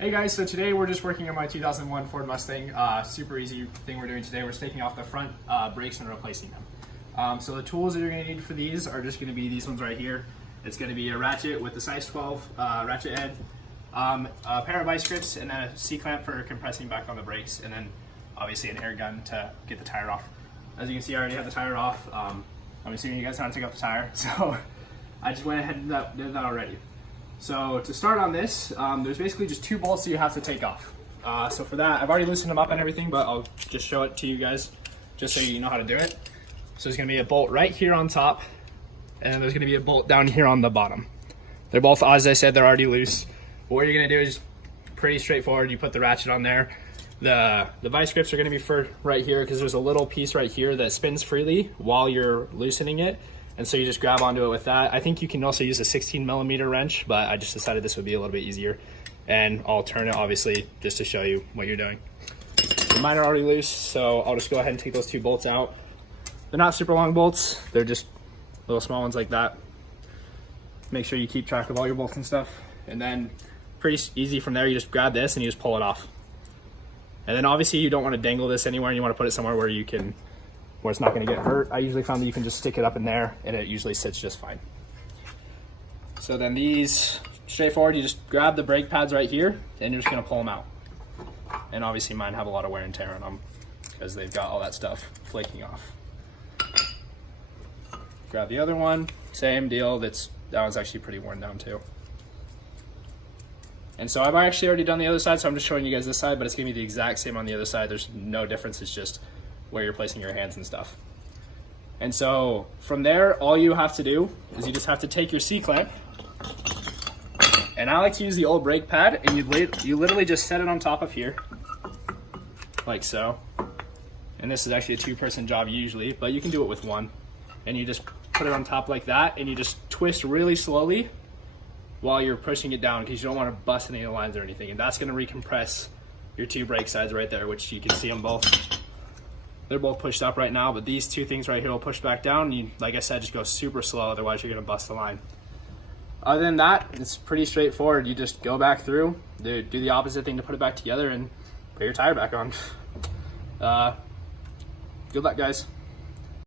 Hey guys, so today we're just working on my 2001 Ford Mustang. Super easy thing we're doing today. We're just taking off the front brakes and replacing them. So the tools that you're going to need for these are just going to be these ones right here. It's going to be a ratchet with the size 12 ratchet head, a pair of vice grips, and then a C-clamp for compressing back on the brakes, and then obviously an air gun to get the tire off. As you can see, I already have the tire off. I'm assuming you guys know how to take off the tire, so I just went ahead and did that already. So to start on this, there's basically just two bolts that you have to take off. So for that, I've already loosened them up and everything, but I'll just show it to you guys just so you know how to do it. So there's gonna be a bolt right here on top, and then there's gonna be a bolt down here on the bottom. They're both, as I said, they're already loose. But what you're gonna do is pretty straightforward. You put the ratchet on there. The vice grips are gonna be for right here because there's a little piece right here that spins freely while you're loosening it. And so you just grab onto it with that. I think you can also use a 16mm wrench, but I just decided this would be a little bit easier. And I'll turn it, obviously, just to show you what you're doing. Mine are already loose, so I'll just go ahead and take those two bolts out. They're not super long bolts. They're just little small ones like that. Make sure you keep track of all your bolts and stuff. And then pretty easy from there, you just grab this and you just pull it off. And then obviously you don't want to dangle this anywhere, and you want to put it somewhere where it's not going to get hurt. I usually found that you can just stick it up in there and it usually sits just fine. So then these, straightforward, you just grab the brake pads right here and you're just going to pull them out. And obviously mine have a lot of wear and tear on them because they've got all that stuff flaking off. Grab the other one, same deal. That one's actually pretty worn down too. And so I've actually already done the other side, so I'm just showing you guys this side, but it's going to be the exact same on the other side. There's no difference. It's just where you're placing your hands and stuff. And so from there, all you have to do is you just have to take your C-clamp, and I like to use the old brake pad, and you literally just set it on top of here, like so. And this is actually a two-person job usually, but you can do it with one. And you just put it on top like that, and you just twist really slowly while you're pushing it down because you don't want to bust any of the lines or anything. And that's going to recompress your two brake sides right there, which you can see them both. They're both pushed up right now, but these two things right here will push back down. You, like I said, just go super slow, otherwise you're gonna bust the line. Other than that, it's pretty straightforward. You just go back through, do the opposite thing to put it back together, and put your tire back on. Good luck, guys.